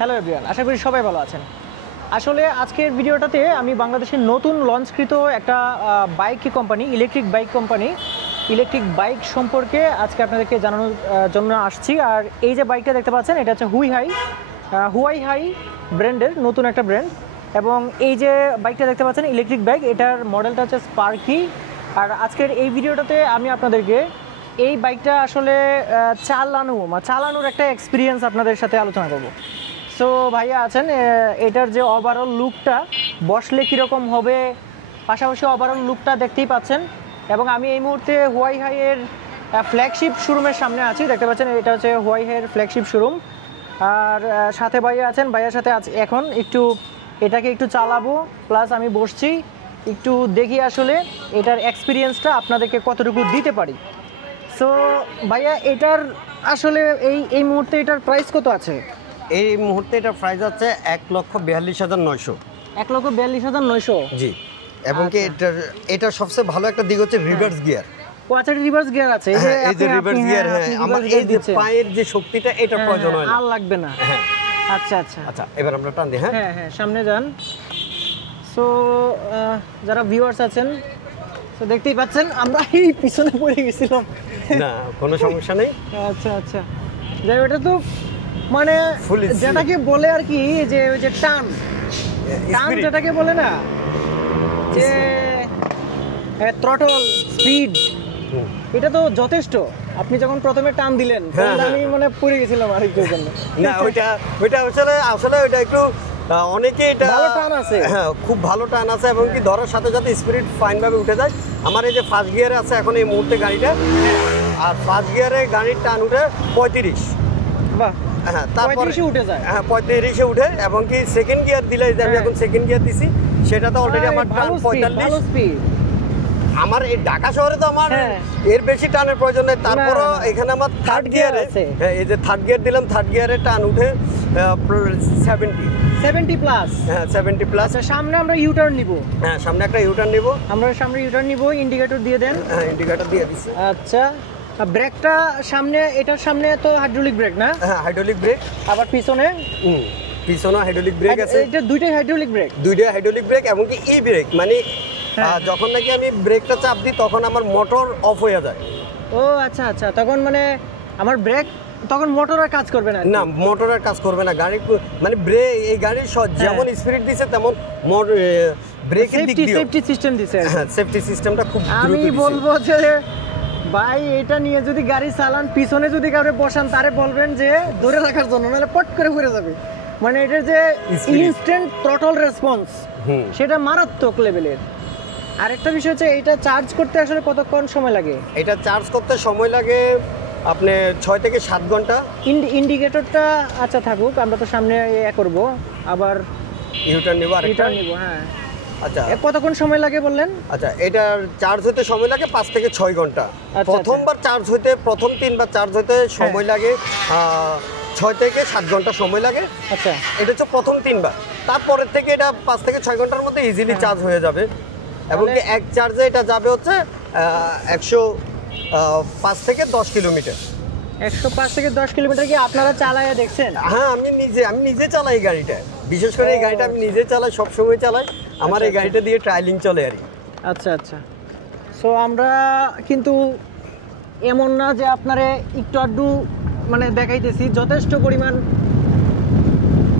Hello everyone, আশা করি সবাই ভালো আছেন। আসলে আজকের ভিডিওটাতে আমি বাংলাদেশের নতুন লঞ্চকৃত একটা বাইক কোম্পানি, ইলেকট্রিক বাইক সম্পর্কে আজকে আপনাদেরকে জানানোর জন্য আসছি। আর এই যে বাইকটা দেখতে পাচ্ছেন, এটা হচ্ছে হুয়াই হাই ব্র্যান্ডের নতুন একটা ব্র্যান্ড। এবং এই যে বাইকটা দেখতে পাচ্ছেন ইলেকট্রিক বাইক, এটার মডেলটা হচ্ছে স্পার্কি। আর আজকের এই ভিডিওটাতে আমি আপনাদেরকে এই বাইকটা আসলে চালানোর একটা এক্সপিরিয়েন্স আপনাদের সাথে আলোচনা করব। সো ভাইয়া আছেন, এটার যে ওভারঅল লুকটা বসলে কীরকম হবে, পাশাপাশি ওভারঅল লুকটা দেখতেই পাচ্ছেন। এবং আমি এই মুহূর্তে হুয়াই হাইয়ের ফ্ল্যাগশিপ শোরুমের সামনে আছি, দেখতে পাচ্ছেন এটা হচ্ছে হুয়াই হাইয়ের ফ্ল্যাগশিপ শোরুম। আর সাথে ভাইয়া আছেন, ভাইয়ার সাথে এখন এটাকে একটু চালাবো, প্লাস আমি বসছি একটু দেখি আসলে এটার এক্সপিরিয়েন্সটা আপনাদেরকে কতটুকু দিতে পারি। সো ভাইয়া, এটার আসলে এই মুহূর্তে এটার প্রাইস কত আছে? এই মুহূর্তে এটা প্রাইস আছে 1,42,900। 1,42,900? জি। এবং কি এটা সবচেয়ে ভালো একটা দিক হচ্ছে রিভার্স গিয়ার। ও আচ্ছা, রিভার্স গিয়ার আছে। এই যে রিভার্স গিয়ার, হ্যাঁ, আমার এই যে পায়ের যে শক্তিটা, এটা প্রয়োজন হয় না, আর লাগবে না। হ্যাঁ আচ্ছা আচ্ছা আচ্ছা, এবার আমরা টান দিই। হ্যাঁ হ্যাঁ, সামনে যান। সো যারা ভিউয়ার্স আছেন, তো দেখতেই পাচ্ছেন আমরা এই পিছনে পড়ে গেছিলাম। না, কোনো সমস্যা নেই। আচ্ছা আচ্ছা, যাই, ওটা তো মানে যেটাকে বলে আর কি, যে ওই যে টান যেটাকে বলে না, যে থ্রটল স্পিড, এটা তো যথেষ্ট। আপনি যখন প্রথমে টান দিলেন, আমি মানে পড়ে গেছিলাম আরেকটুর জন্য। না, ওইটা আসলে ওইটা একটু অনেকে এটা ভালো টান আছে, হ্যাঁ, খুব ভালো টান আছে। এবং কি ধরার সাথে সাথে স্পিড ফাইন ভাবে উঠে যায়। আমার এই যে ফার্স্ট গিয়ারে আছে এখন এই মুহূর্তে গাড়িটা, আর ফার্স্ট গিয়ারে গাড়ির টান উঠে 35। বাহ, হ্যাঁ, তারপরে উঠে যায়। হ্যাঁ, 35-এ উঠে। এবং কি সেকেন্ড গিয়ার দিলে, যে আমি এখন সেকেন্ড গিয়ার দিছি, সেটাতে অলরেডি আমার টান 45। আমার এই ঢাকা শহরে তো আমার এর বেশি টানের প্রয়োজন নেই। তারপরও এখানে আমার থার্ড গিয়ার আছে, হ্যাঁ, এই যে থার্ড গিয়ার দিলাম, থার্ড গিয়ারে টান উঠে 70 প্লাস। হ্যাঁ, 70 প্লাস। আচ্ছা, সামনে আমরা ইউটার্ন নিব। হ্যাঁ, সামনে একটা ইউটার্ন নিব। আমরা সামনে ইউটার্ন নিব, ইন্ডিকেটর দিয়ে দেন। হ্যাঁ, ইন্ডিকেটর দিয়ে দিছি। আচ্ছা, ব্রেকটা সামনে, এটার সামনে তো হাইড্রোলিক ব্রেক না? হ্যাঁ, হাইড্রোলিক ব্রেক। আবার পিছনে হাইড্রোলিক ব্রেক আছে। এটা দুইটাই হাইড্রোলিক ব্রেক। দুইটাই হাইড্রোলিক ব্রেক। এবং কি ই ব্রেক মানে যখন নাকি আমি ব্রেকটা চাপ দিই, তখন আমার মোটর অফ হয়ে যায়। ও আচ্ছা আচ্ছা, তখন মানে আমার ব্রেক, তখন মোটর আর কাজ করবে না? না, মোটর আর কাজ করবে না। গাড়ি মানে ব্রেক, এই গাড়ির যেমন স্পিড দিছে তেমন ব্রেকের দিক দিয়ে সেফটি সিস্টেম দিছে। হ্যাঁ, সেফটি সিস্টেমটা খুব দ্রুত আমি বলবো যে ভাই, এটা নিয়ে যদি গাড়ি চালান, পিছনে যদি কাউকে বসান, তারে বলবেন যে ধরে রাখার জন্য, নাহলে পট করে পড়ে যাবে। মানে এটার যে ইনস্ট্যান্ট থ্রটল রেসপন্স, সেটা মারাত্মক লেভেলের। আরেকটা বিষয় হচ্ছে, এটা চার্জ করতে আসলে কতক্ষণ সময় লাগে? এটা চার্জ করতে সময় লাগে আপনি 6 থেকে 7 ঘন্টা। ইন্ডিকেটরটা আচ্ছা থাকুক, আমরা তো সামনে করব, আবার ইউটার্ন নিব, আরেকটা নিব। হ্যাঁ, আচ্ছা, কতক্ষণ সময় লাগে বললেন? আচ্ছা, এটার চার্জ হতে সময় লাগে 5 থেকে 6 ঘন্টা। প্রথমবার চার্জ হতে, প্রথম 3 বার চার্জ হতে সময় লাগে 6 থেকে 7 ঘন্টা সময় লাগে। আচ্ছা, এটা হচ্ছে প্রথম 3 বার। তারপরের থেকে এটা 5 থেকে 6 ঘন্টার মধ্যে ইজিলি চার্জ হয়ে যাবে। এবং কি এক চার্জে এটা যাবে হচ্ছে 105 থেকে 10 কিলোমিটার। 105 থেকে 10 কিলোমিটার কি আপনারা চালায়া দেখছেন? হ্যাঁ, আমি নিজে চালাই এই গাড়িটা। বিশেষ করে এই গাড়িটা আমি নিজে চালাই, সবসময় চালাই। আমার এই গাড়িটা দিয়ে ট্রায়ালিং চলে আর কি। আচ্ছা আচ্ছা। সো আমরা কিন্তু এমন না যে আপনারে একটু আধটু মানে দেখাইতেছি, যথেষ্ট পরিমাণ।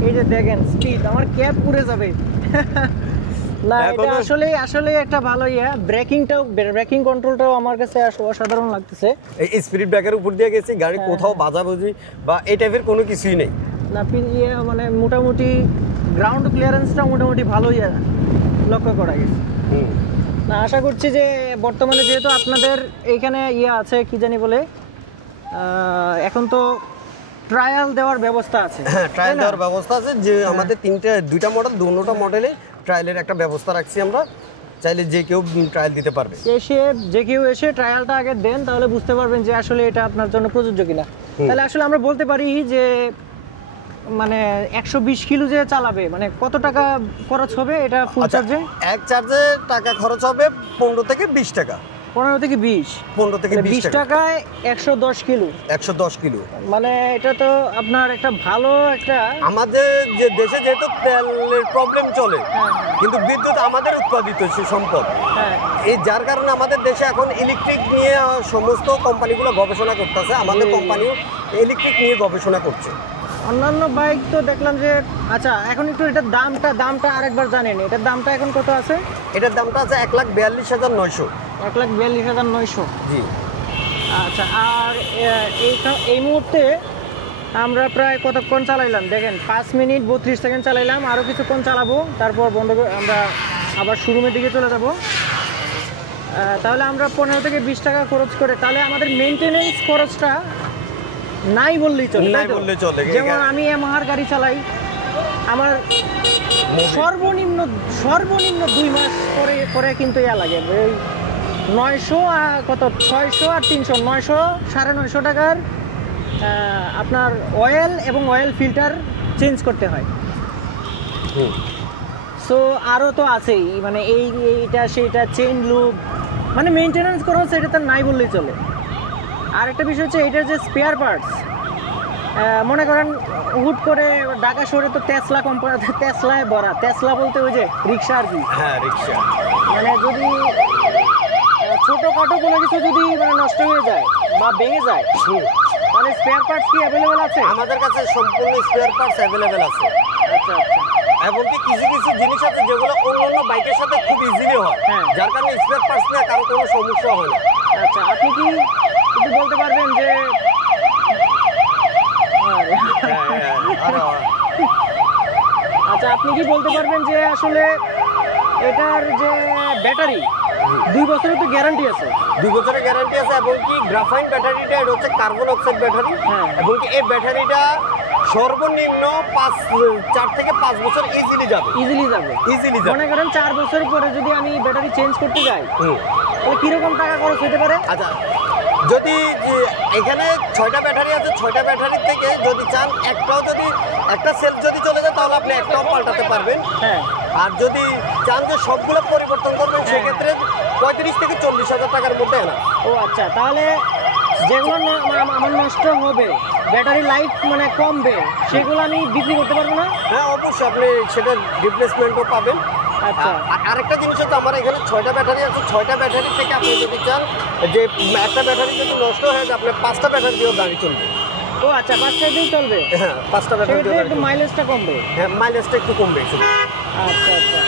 এই যে দেখেন স্পিড, আমার ক্যাব পুড়ে যাবে। না, এটা আসলে একটা ভালো ব্রেকিং কন্ট্রোলটাও আমার কাছে অসাধারণ লাগতেছে। এই স্পিড ব্রেকের উপর দিয়ে গেছি, গাড়ি কোথাও বাজাবাজি বা এই টাইপের কোনো কিছুই নেই। না, মানে মোটামুটি গ্রাউন্ড ক্লিয়ারেন্সটা মোটামুটি ভালোই লক্ষ্য করা গেছে। না, আশা করছি যে বর্তমানে যেহেতু আপনাদের এইখানে আছে, কি জানি বলে, এখন তো ট্রায়াল দেওয়ার ব্যবস্থা আছে। হ্যাঁ, ট্রায়াল দেওয়ার ব্যবস্থা আছে। যে আমাদের দুইটা মডেল, দুটোটা মডেলে ট্রায়ালের একটা ব্যবস্থা রাখছি আমরা। চাইলে যে কেউ ট্রায়াল দিতে পারবে। যে কেউ এসে ট্রায়ালটা আগে দেন, তাহলে বুঝতে পারবেন যে আসলে এটা আপনার জন্য প্রযোজ্য কিনা। তাহলে আসলে আমরা বলতে পারি যে মানে 120 কিলো যে চালাবে, মানে কত টাকা খরচ হবে এটা ফুল চার্জে? এক চার্জে টাকা খরচ হবে 15 থেকে 20 টাকা। 15 থেকে 20, 15 থেকে 20 টাকা। টাকায় 110 কিলো, 110 কিলো। মানে এটা তো আপনার একটা ভালো একটা। আমাদের যে দেশে যেহেতু তেলের প্রবলেম চলে, কিন্তু বিদ্যুৎ আমাদের উৎপাদিত সে সম্পদ, এই যার কারণে আমাদের দেশে এখন ইলেকট্রিক নিয়ে সমস্ত কোম্পানিগুলো গবেষণা করতেছে। আমাদের কোম্পানিও ইলেকট্রিক নিয়ে গবেষণা করছে। অন্যান্য বাইক তো দেখলাম যে, আচ্ছা এখন একটু এটার দামটা আরেকবার জানেন, এটার দামটা এখন কত আছে? এটার দামটা আছে 1,42,900। 1,42,900। জি। আচ্ছা, আর এই মুহূর্তে আমরা প্রায় কতক্ষণ চালাইলাম দেখেন, 5 মিনিট 32 সেকেন্ড চালাইলাম, আরও কিছুক্ষণ চালাবো, তারপর বন্ধ করে আমরা আবার শোরুমের দিকে চলে যাব। তাহলে আমরা 15 থেকে 20 টাকা খরচ করে, তাহলে আমাদের মেনটেনেন্স খরচটা নাই বললেই চলে। যেমন আমি ইয়ামাহার গাড়ি চালাই, আমার সর্বনিম্ন 2 মাস পরে কিন্তু ইয়া লাগে, ওই 900 কত 600 আর 300, 900 950 টাকার আপনার অয়েল এবং অয়েল ফিল্টার চেঞ্জ করতে হয়। সো আরও তো আছেই, মানে এইটা সেইটা চেইন লুপ, মানে মেনটেনেন্স খরচ এটা তো নাই বললেই চলে। আর একটা বিষয় হচ্ছে এটার যে স্পেয়ার পার্টস, মনে করেন হুট করে ঢাকা শহরে তো টেসলায় ভরা, টেসলা বলতে ওই যে রিক্সা আর কি। হ্যাঁ, রিক্সা। মানে যদি ছোটোখাটো কোনো কিছু যদি মানে নষ্ট হয়ে যায় বা ভেঙে যায়, তাহলে স্পেয়ার পার্টস কি অ্যাভেলেবেল আছে? আমাদের কাছে সম্পূর্ণ স্পেয়ার পার্টস অ্যাভেলেবেল আছে। আচ্ছা আচ্ছা। এমনকি কিছু কিছু জিনিস আছে যেগুলো অন্য বাইকের সাথে খুব ইজিলি হয়, যার কারণে স্পেয়ার পার্টস নিয়ে কারো কোনো সমস্যা হয় না। আচ্ছা, আপনি কি একটু বলতে পারবেন যে আচ্ছা আপনি কি বলতে পারবেন যে আসলে এটার যে ব্যাটারি 2 বছরের তো গ্যারান্টি আছে? 2 বছরের গ্যারান্টি আছে, এবং কি গ্রাফাইন ব্যাটারিটা এটা হচ্ছে কার্বন অক্সাইড ব্যাটারি, এবং কি এই ব্যাটারিটা সর্বনিম্ন 4 থেকে 5 বছর ইজিলি যাবে। মনে করেন 4 বছর পরে যদি আমি ব্যাটারি চেঞ্জ করতে যাই, তাহলে কিরকম টাকা খরচ হতে পারে? আচ্ছা, যদি এখানে 6টা ব্যাটারি আছে, 6টা ব্যাটারির থেকে যদি চান একটা সেলফ যদি চলে যায়, তাহলে আপনি একটাও পাল্টাতে পারবেন। আর যদি চান যে সবগুলো পরিবর্তন করবেন, সেক্ষেত্রে 35 থেকে 40,000 টাকার মধ্যে না। ও আচ্ছা, তাহলে যেগুলো আমার নষ্ট হবে, ব্যাটারি লাইফ মানে কমবে, সেগুলো আমি বিক্রি করতে পারবো না? হ্যাঁ, অবশ্যই আপনি সেটা রিপ্লেসমেন্টও পাবেন। আচ্ছা, আরেকটা জিনিস হচ্ছে, আমার এখানে 6টা ব্যাটারি আছে, 6টা ব্যাটারি থেকে আপনি যদি চান যে একটা ব্যাটারি যদি নষ্ট হয়ে যায়, আপনি 5টা ব্যাটারি দিয়েও গাড়ি চলবে। ও আচ্ছা, 5টা দিয়েও চলবে? হ্যাঁ, 5টা ব্যাটারি দিয়ে একটু মাইলেজটা কমবে? হ্যাঁ, মাইলেজটা একটু কমবে। আচ্ছা আচ্ছা।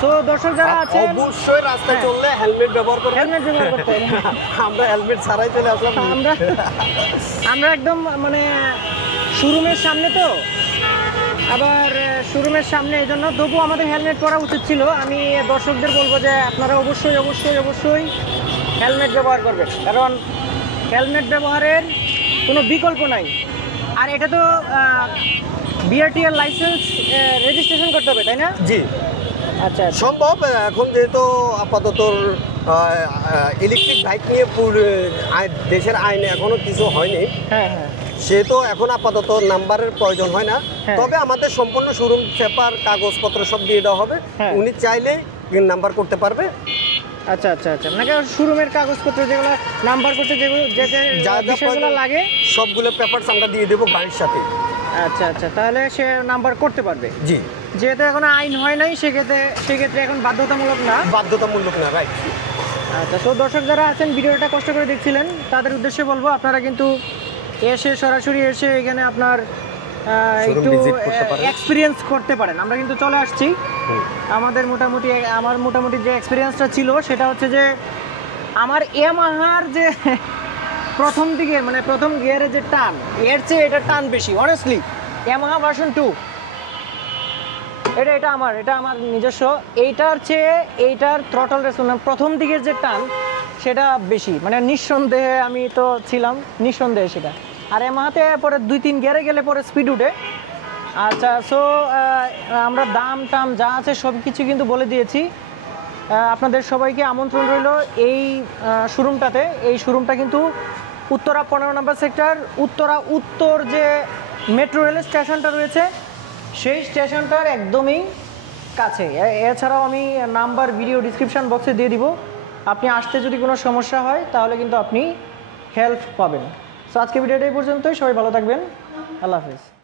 তো দর্শক যারা আছেন, অবশ্যই রাস্তায় চললে হেলমেট ব্যবহার করতে হবে। আমরা হেলমেট ছাড়াই চলে আসলাম। আমরা একদম মানে শোরুমের সামনে, তো আবার শোরুমের সামনে, এই জন্য তবুও আমাদের হেলমেট পরা উচিত ছিল। আমি দর্শকদের বলবো যে আপনারা অবশ্যই অবশ্যই অবশ্যই হেলমেট ব্যবহার করবেন, কারণ হেলমেট ব্যবহারের কোনো বিকল্প নাই। আর এটা তো বিআরটিআর লাইসেন্স রেজিস্ট্রেশন করতে হবে, তাই না? জি, আচ্ছা, সম্ভব। এখন যেহেতু আপাতত ইলেকট্রিক বাইক নিয়ে দেশের আইনে এখনো কিছু হয়নি, সেহেতু এখন আপাতত নাম্বারের প্রয়োজন হয় না। তবে আমাদের সম্পূর্ণ শোরুম পেপার, কাগজপত্র সব দিয়ে দেওয়া হবে, উনি চাইলে নাম্বার করতে পারবে। আচ্ছা আচ্ছা আচ্ছা, মানে শোরুমের কাগজপত্র যেগুলো নাম্বার করতে যেগুলো লাগে, সবগুলো পেপারস আমরা দিয়ে দেবো গাড়ির সাথে। আচ্ছা আচ্ছা, তাহলে সে নাম্বার করতে পারবে। জি, যেহেতু এখন আইন হয় নাই, সেক্ষেত্রে এখন বাধ্যতামূলক না, রাইট। আচ্ছা, তো দর্শক যারা আছেন, ভিডিওটা কষ্ট করে দেখছিলেন, তাদের উদ্দেশ্যে বলবো আপনারা কিন্তু সরাসরি এসে এখানে আপনার একটু এক্সপিরিয়েন্স করতে পারেন। আমরা কিন্তু চলে আসছি। আমার মোটামুটি যে এক্সপিরিয়েন্সটা ছিল সেটা হচ্ছে যে, আমার ইয়ামাহার যে প্রথম দিকে মানে প্রথম গিয়ারে যে টান, এর চেয়ে এটা টান বেশি অনেস্টলি। ইয়ামাহা ভার্সন 2, এটা আমার নিজস্ব, এইটার চেয়ে এইটার থ্রটল রেসপন্স প্রথম দিকের যে টান সেটা বেশি, মানে নিঃসন্দেহে আমি তো ছিলাম নিঃসন্দেহে সেটা। আর ইয়ামাহাতে পরে 2-3 গিয়ারে গেলে পরে স্পিড উঠে। আচ্ছা, সো আমরা দাম টাম যা আছে সব কিছু কিন্তু বলে দিয়েছি। আপনাদের সবাইকে আমন্ত্রণ রইল এই শোরুমটাতে। এই শোরুমটা কিন্তু উত্তরা 15 নম্বর সেক্টর, উত্তর যে মেট্রো রেল স্টেশনটা রয়েছে, সেই স্টেশনটার একদমই কাছে। এছাড়াও আমি নাম্বার ভিডিও ডিসক্রিপশান বক্সে দিয়ে দিব, আপনি আসতে যদি কোনো সমস্যা হয় তাহলে কিন্তু আপনি হেল্প পাবেন। সো আজকে ভিডিওটা এই পর্যন্তই, সবাই ভালো থাকবেন, আল্লাহ হাফেজ।